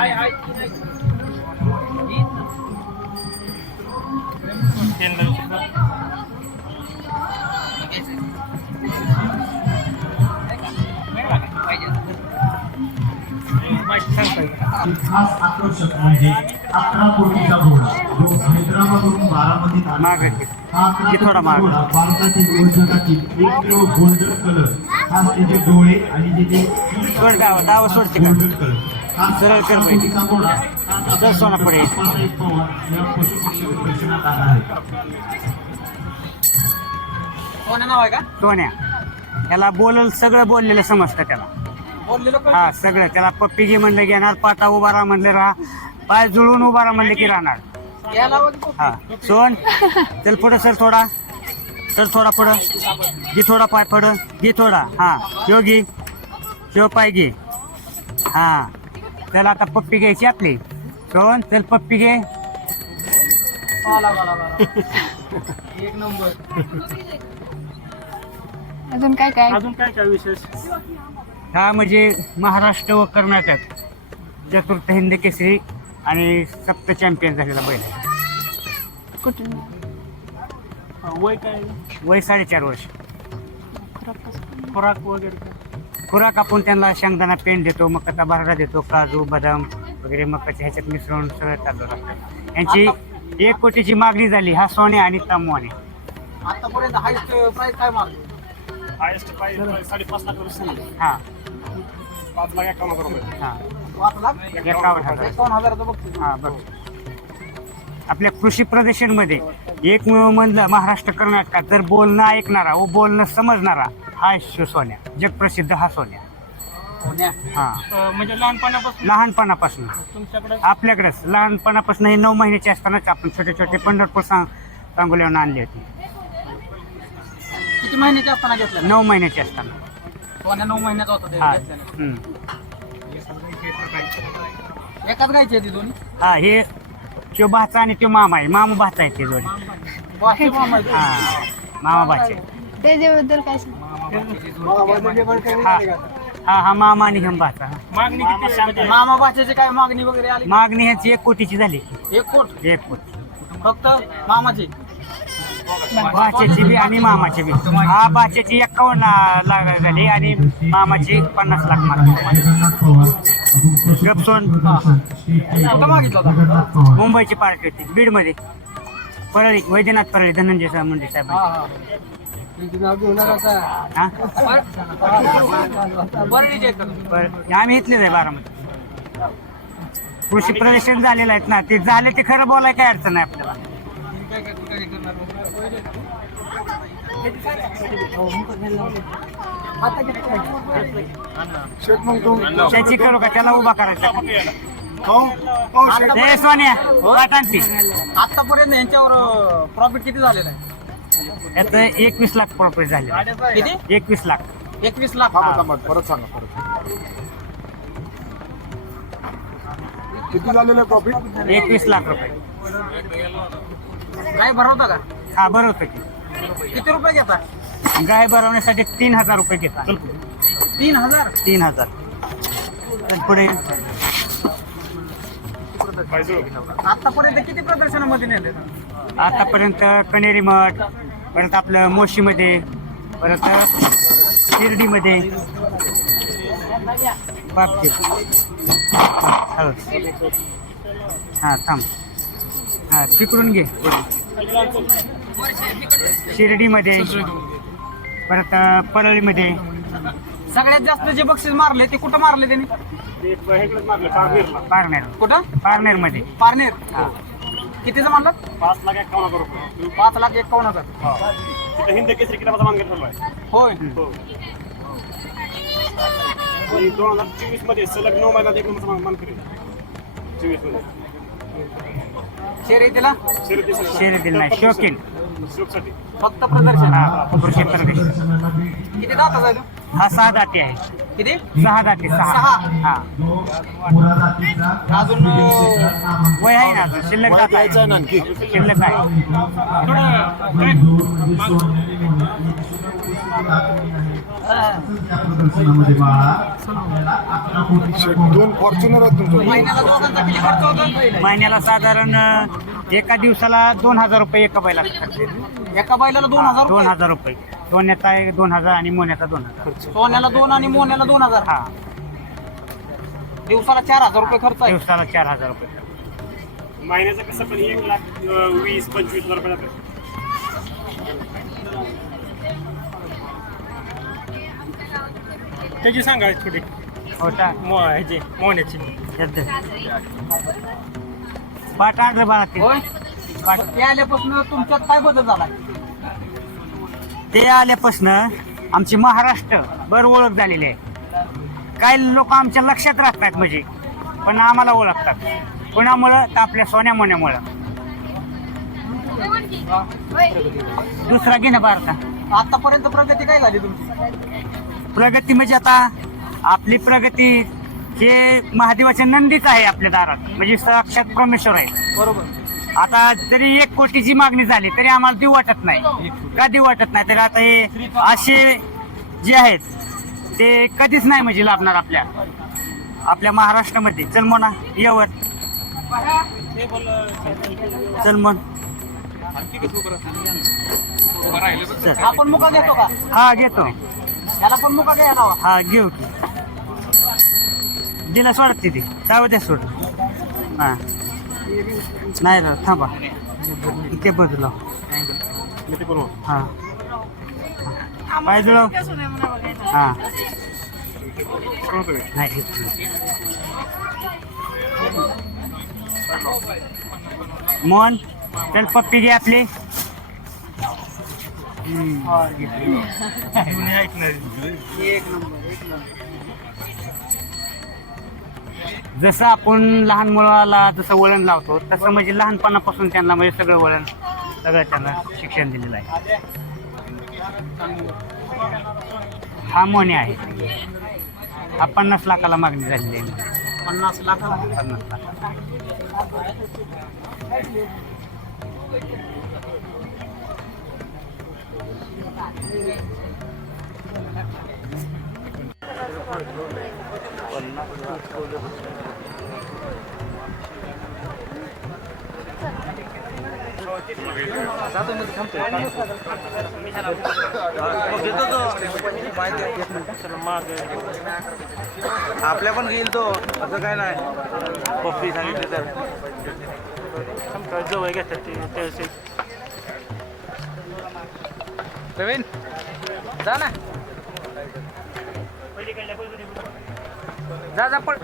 एक खास आकर्षक म्हणजे अकरा कोटीचा घोडा जो हैदराबादवरून बारामतीत आला मागे आहे. हा अकरा की थोडा कोटीचा मागे. घोडा भारतातील व जगातील एकमेव गोल्डन कलर हा त्याचे डोळे आणि त्याचे सोड गाव दावा सोडते का गोल्डन कलर हा सरळ कर सोना पडेल. या नाव आहे का? सोन्या. त्याला बोलल सगळं बोललेलं समजतं त्याला. हा सगळं. त्याला पप्पी घे म्हणलं घेणार पाटा उभा राहा म्हणले राहा. पाय जुळून उभा राहा म्हणले की राहणार. हा. सोन चल पुढं सर थोडा. सर थोडा पुढं. घे थोडा पाय पुढं. घे थोडा. हा. ह्यो घे. ह्यो पाय घे. हा. चल आता पप्पी घ्यायची आपली. सोन चल पप्पी घे. एक नंबर. अजून काय काय? अजून काय काय विशेष? हा म्हणजे महाराष्ट्र व कर्नाटक. चतुर्थ हिंद केसरी आणि सप्त चॅम्पियन झालेला बैल. आहे कुठून? वय काय? वय साडेचार वर्ष. खुराक वगैरे खुराक आपण त्यांना शेंगदाणा पेंड देतो मकाचा बारडा देतो काजू बदाम वगैरे मकाच्या ह्याच्यात मिसळून सगळं चालू राहतं यांची एक कोटीची मागणी झाली हा सोने आणि तामवाने आतापर्यंत हायस्ट प्राइस काय मारली हायस्ट प्राइस साडेपाच लाख रुपये हा. पाच लाख एकावन्न हजार रुपये. हा. पाच लाख? एकावन्न हजार. एकावन्न हजाराचं बघतो. हा बघ. आपल्या कृषी प्रदर्शनमध्ये एकमेव म्हणलं महाराष्ट्र कर्नाटकात जर बोलणं ऐकणारा व बोलणं समजणारा हा शो सोन्या जगप्रसिद्ध हा सोन्या. पुण्या हा. म्हणजे लहानपणापासून? लहानपणापासून. तुमच्याकडे? आपल्याकडेच. लहानपणापासून हे नऊ महिन्याचे असतानाच आपण छोटे छोटे पंढरपूर सांग सांगोल्यावरून आणली होती. किती महिन्याचे असताना घेतलं? नऊ महिन्याचे असताना. सोन्या नऊ महिन्याचा होता ते हा. घेतल्यानं. हम्म. एकाच गायची आहे ती दोन्ही? हा हे तो भाचा आणि तो मामा आहे. मामा भाचा आहे ते जोडी मामा. हा. भाचे. त्याच्याबद्दल काय सांग? हा हा मामा आणि हा. मागणी किती मामा भाच्याची काय मागणी वगैरे आली? मागणी ह्याची एक कोटीची झाली. एक कोट? एक कोटी. फक्त मामाची? भाच्याची बी आणि मामाची बी. हा भाच्याची एक्कावन्न लाख झाली आणि मामाची पन्नास लाख गपसोन कुठं मागितलं होता? मुंबईची पार्टी होती बीडमध्ये. परळी वैद्यनाथ परळी धनंजय साहेब मुंडे साहेब हा हा हा. आम्ही इथलेच आहे बारामती. कृषी प्रदर्शन झालेलं आहेत ना ते झाले ते खरं बोलाय काय अडचण नाही आपल्याला. त्याची करू का? त्याला उभा करायचा. जय आतापर्यंत यांच्यावर प्रॉफिट किती झालेला आहे? याचं एकवीस लाख प्रॉफिट झाले. किती? एकवीस लाख. एकवीस लाख. परत सांगा परत किती झालेलं प्रॉफिट एकवीस लाख रुपये. काय भरवता का? हा बरं होतं की. किती रुपये घेता? गाय भरवण्यासाठी तीन हजार रुपये घेतात तीन हजार? तीन हजार. पुढे. आतापर्यंत किती प्रदर्शनामध्ये नेले? आतापर्यंत कनेरी मठ परत आपलं मोशीमध्ये परत शिर्डीमध्ये. हळद हां थांब. हां तिकडून घे. शिर्डीमध्ये. परत परळीमध्ये. सगळ्यात जास्त जे बक्षीस मारले ते कुठं मारले त्यांनी? पारनेर. कुठं? पारनेरमध्ये. पारनेर. कितीचं म्हणलं पाच लाख एकावन्न हजार रुपये. पाच लाख एकावन्न हजार. तिथे हिंद केसरी किताबाचा मान घेतलेला आहे. होय. हो. आणि दोन हजार चोवीसमध्ये सलग नऊ महिन्यात एक नंबरचा मान करेल चोवीसमध्ये. शर्यतीला? नाही शौकीन. फक्त प्रदर्शन. हा. किती दाता जायचं हा सहा दाती आहे. किती? सहा दाती सहा. सहा. हा. अजून, वय आहे ना अजून शिल्लक दात आहे. शिल्लक आहे. दोन फॉर्च्युनर आहेत महिन्याला दोघांचा किती खर्च होतो? महिन्याला साधारण अं, एका दिवसाला दोन हजार रुपये एका बैला खर्च येतो. एका बैलाला दोन हजार दोन रुपये. हजार रुपये. दोन्याचा एक दोन हजार आणि मोन्याचा दोन हजार. सोन्याला दोन आणि मोन्याला दोन हजार? हा. दिवसाला चार हजार रुपये खर्च आहे. दिवसाला चार हजार रुपये खर्च. महिन्याचं कसं पण एक लाख अं, वीस पंचवीस हजार रुपये जातं. त्याची सांगा छोटी होता मो ह्याची मोहण्याची पाठ आठ होय? आल्यापासून तुमच्यात काय बदल झाला ते आल्यापासून आमची महाराष्ट्र बर ओळख झालेली आहे. काही लोक आमच्या लक्षात राहत नाहीत म्हणजे पण आम्हाला ओळखतात. कोणामुळं? तर आपल्या सोन्या मोन्यामुळं. दुसरा घे ना बारका. आतापर्यंत प्रगती काय झाली तुमची? प्रगती म्हणजे आता आपली प्रगती हे महादेवाच्या नंदीच आहे आपल्या दारात. म्हणजे साक्षात परमेश्वर आहे. बरोबर. आता जरी एक कोटीची मागणी झाली तरी आम्हाला देऊ वाटत नाही. का देऊ वाटत नाही? तरी आता हे असे जे आहेत ते कधीच नाही म्हणजे लाभणार आपल्या आपल्या महाराष्ट्रामध्ये. चल म्हणा येवर चल म्हण. आपण मुका घेतो का? हा घेतो. याला पण मुका घ्या हा घेऊ की. दिला सोडत तिथे. जाऊ द्या सोड हा. नाही राव थांबा. इथे बदला. हा. पाय जुळव. हा. नाही. मोहन चल पप्पी घे आपली. एक नंबर एक नंबर. जसं आपण लहान मुलाला जसं वळण लावतो तसं म्हणजे लहानपणापासून त्यांना म्हणजे सगळं वळण सगळं त्यांना शिक्षण दिलेलं आहे. हा मोने आहे. हा पन्नास लाखाला मागणी झालेली आहे. पन्नास लाखाला? पन्नास लाख. आपल्या पण घेईल तो असं काय नाही. पप्पी सांगितली तर. जवळ घेतात ते प्रवीण जा ना. जा जा पळ